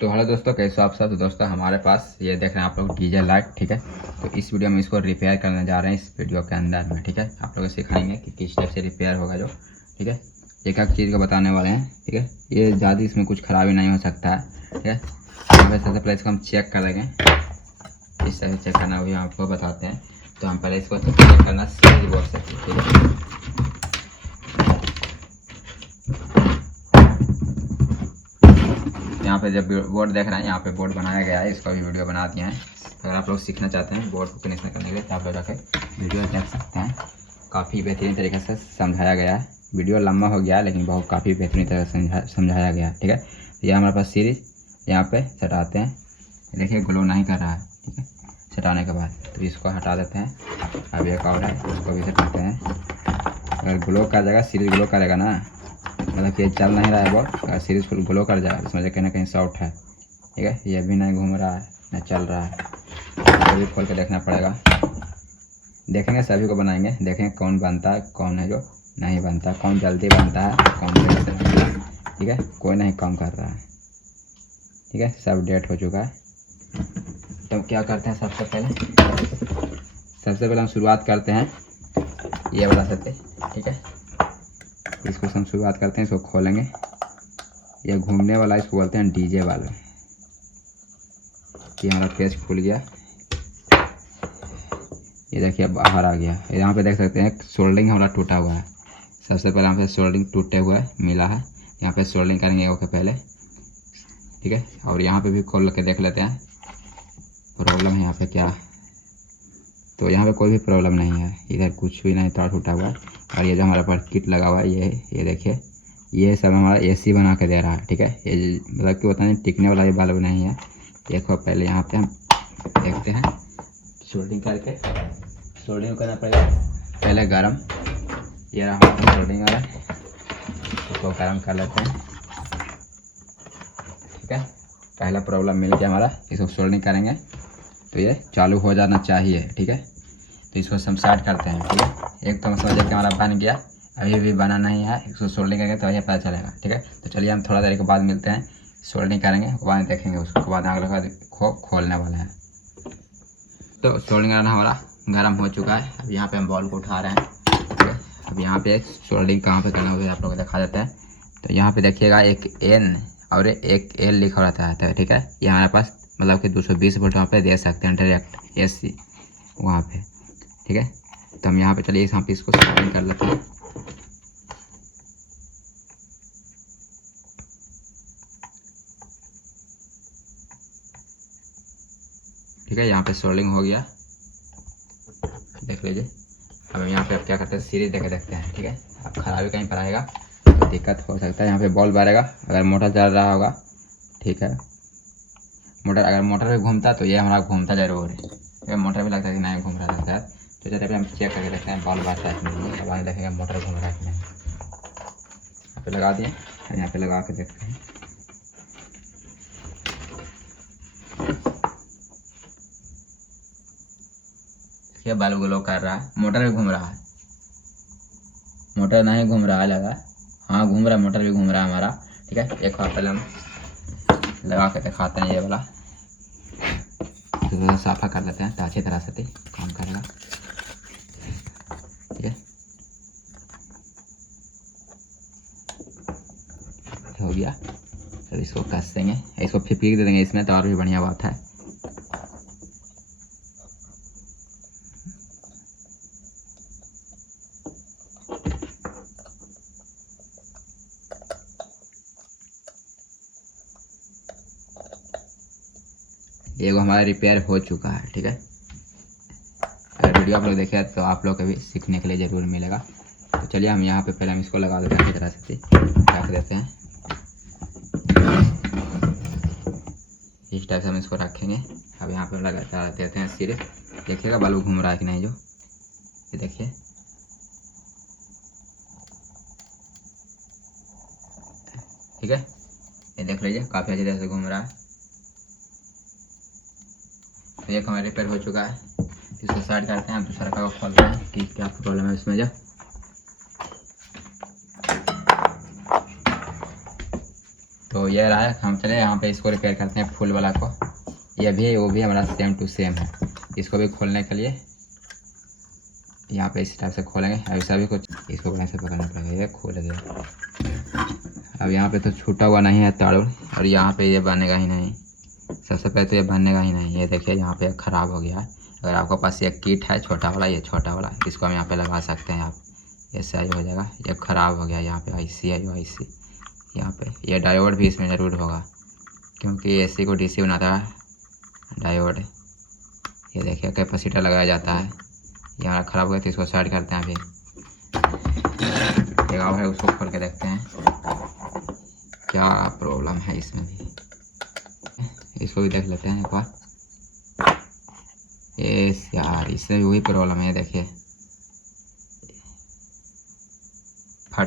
तो हेलो दोस्तों, कैसे हो आप सब। तो दोस्तों हमारे पास ये देख रहे हैं आप लोग डीजे लाइट, ठीक है। तो इस वीडियो में इसको रिपेयर करने जा रहे हैं इस वीडियो के अंदर में, ठीक है। आप लोग सिखाएंगे कि किस टाइप से रिपेयर होगा जो, ठीक है। एक एक चीज़ का बताने वाले हैं, ठीक है। ये ज़्यादा इसमें कुछ खराबी नहीं हो सकता है, ठीक है। यहाँ पे सबसे पहले इसको हम चेक करेंगे, इस तरह से चेक करना भी आपको बताते हैं। तो हम पहले इसको चेक करना सीरीज बोर्ड से, ठीक है। यहाँ पे जब बोर्ड देख रहे हैं, यहाँ पे बोर्ड बनाया गया है, इसका भी वीडियो बना दिया है। अगर आप लोग सीखना चाहते हैं बोर्ड को कनेक्शन करने के लिए तो आप लोग जाकर वीडियो देख सकते हैं। काफ़ी बेहतरीन तरीके से समझाया गया है। वीडियो लंबा हो गया है लेकिन बहुत काफ़ी बेहतरीन तरह से समझाया गया है, ठीक है। तो ये हमारे पास सीरीज यहाँ पे सटाते हैं। देखिए ग्लो नहीं कर रहा है, ठीक है। सटाने के बाद तो इसको हटा देते हैं। अब एक और है, इसको भी सटाते हैं। अगर ग्लो कर जाएगा, सीरीज ग्लो करेगा ना, मतलब कि चल नहीं रहा है बॉल, अगर सीरीज फुल ग्लो कर जाए इसमें कहीं ना कहीं शॉर्ट है, ठीक है। ये भी नहीं घूम रहा है, न चल रहा है, तो भी खोल के देखना पड़ेगा। देखेंगे, सभी को बनाएंगे, देखेंगे कौन बनता है, कौन है जो नहीं बनता, कौन जल्दी बनता है, कौन जल्दी से बनता है, ठीक है। कोई नहीं कम कर रहा है, ठीक है। सब डेट हो चुका है। तो क्या करते हैं, सबसे पहले हम शुरुआत करते हैं ये वाला सत्ते, ठीक है। इसको हम शुरुआत करते हैं, इसको खोलेंगे। ये घूमने वाला इसको बोलते हैं डीजे वाला। ये हमारा पेज खुल गया, ये देखिए बाहर आ गया। यहाँ पे देख सकते हैं सोल्डिंग हमारा टूटा हुआ है। सबसे पहले यहाँ पे सोल्डिंग टूटे हुआ है मिला है, यहाँ पे सोल्डिंग करेंगे ओके पहले, ठीक है। और यहाँ पे भी खोल के देख लेते हैं प्रॉब्लम है यहाँ पे क्या। तो यहाँ पे कोई भी प्रॉब्लम नहीं है, इधर कुछ भी नहीं तार टूटा हुआ है। और ये जो हमारे पास किट लगा हुआ है, ये देखिए, ये सब हमारा एसी बना के दे रहा है, ठीक है। ये मतलब कि पता नहीं टिकने वाला ये बल्ब नहीं है। देखो पहले यहाँ पे हम देखते हैं सोल्डिंग करके। सोल्डिंग करना पड़ेगा पहले गरम, ये रहा हमारा सोल्डिंग वाला, इसको गरम कर लेते हैं, ठीक है। पहला प्रॉब्लम मिल गया हमारा, इसको सोल्डिंग करेंगे तो ये चालू हो जाना चाहिए, ठीक है। तो इसको हम स्टार्ट करते हैं, ठीक है। एक तो समझिए कि हमारा बन गया, अभी भी बना नहीं है, इसको सोल्डिंग करेंगे तो ये पता चलेगा, ठीक है। तो चलिए हम थोड़ा देर के बाद मिलते हैं, सोल्डिंग करेंगे उसके बाद देखेंगे, उसके बाद अगला खोलने वाला है। तो सोल्डिंग करना हमारा गर्म हो चुका है। अब यहाँ पे हम बॉल को उठा रहे हैं, ठीक है। अब यहाँ पे सोल्डिंग कहाँ पे करना होगा आप लोगों को दिखा देते हैं। तो यहाँ पे देखिएगा एक एन और एक एल लिखा रहता है, ठीक है। ये हमारे पास मतलब कि 220 वोल्ट वहाँ पे दे सकते हैं डायरेक्ट एसी वहाँ पे, ठीक है। तो हम यहाँ पे चलिए यहाँ पे इसको सोल्डिंग कर लेते हैं। ठीक है, यहाँ पे सोल्डिंग हो गया, देख लीजिए। अब यहाँ पे अब क्या करते हैं, सीरीज देखते हैं, ठीक है। अब खराबी कहीं पर आएगा तो दिक्कत हो सकता है, यहाँ पे बॉल बढ़ेगा अगर मोटर चल रहा होगा, ठीक है। मोटर अगर मोटर भी घूमता तो ये हमारा घूमता जरूर है, अगर मोटर भी लगता है कि नहीं घूम रहा था। तो चलिए हम चेक करके देखते हैं बॉल बढ़ता है कि नहीं। अब आगे देखेंगे मोटर घूम रहा है कि नहीं। यहाँ पे लगा दिए, यहाँ पे लगा के देखते हैं। ये बल्ब ग्लो कर रहा है, मोटर भी घूम रहा है, मोटर नहीं घूम रहा है लगा, हाँ घूम रहा है, मोटर भी घूम रहा है हमारा, ठीक है। एक बार पहले हम लगा के दिखाते हैं ये वाला, तो साफा कर लेते हैं तो अच्छी तरह से काम करेगा, ठीक है। हो गया, अब इसको कस देंगे, इसको फिर दे देंगे इसमें तो और भी बढ़िया बात है। ये हमारा रिपेयर हो चुका है, ठीक है। अगर वीडियो आप लोग देखे तो आप लोग को भी सीखने के लिए ज़रूर मिलेगा। तो चलिए हम यहाँ पे पहले हम इसको लगा देते हैं, अच्छी तरह से रख देते हैं, इस टाइप से हम इसको रखेंगे। अब यहाँ पे लगा देते हैं सिरे, देखिएगा बल्ब घूम रहा है कि नहीं, जो ये देखिए, ठीक है। ये देख लीजिए काफ़ी अच्छी तरह से घूम रहा है। तो एक हमारा रिपेयर हो चुका है, इसको स्टार्ट करते हैं। दूसरा का खोलते हैं कि क्या प्रॉब्लम है इसमें। जो तो तो ये रहा है। हम चले यहाँ पे इसको रिपेयर करते हैं फुल वाला को। ये भी है, वो भी हमारा सेम टू सेम है। इसको भी खोलने के लिए यहाँ पे इस टाइप से खोलेंगे। ऐसा भी कुछ इसको बढ़िया से पकड़ना पड़ेगा। ये खोल गया। अब यहाँ पे तो छूटा हुआ नहीं है तार, और यहाँ पे ये बनेगा ही नहीं। सबसे पहले तो ये बनेगा ही नहीं। ये देखिए यहाँ पे ख़राब हो गया है। अगर आपके पास ये किट है छोटा वाला, ये छोटा वाला, इसको हम यहाँ पे लगा सकते हैं। आप ये सही हो जाएगा। ये ख़राब हो गया। यहाँ पे IC है, जो IC यहाँ पे, ये डायोड भी इसमें ज़रूर होगा, क्योंकि AC को DC बनाता है डायोड। ये देखिए कैपेसिटर लगाया जाता है। यहाँ ख़राब हो गया तो इसको साइड करते हैं। अभी लगाव है, उसको खोल के देखते हैं क्या प्रॉब्लम है इसमें भी। इसको भी देख लेते हैं एक बार। यार इसमें भी वही प्रॉब्लम है। देखिए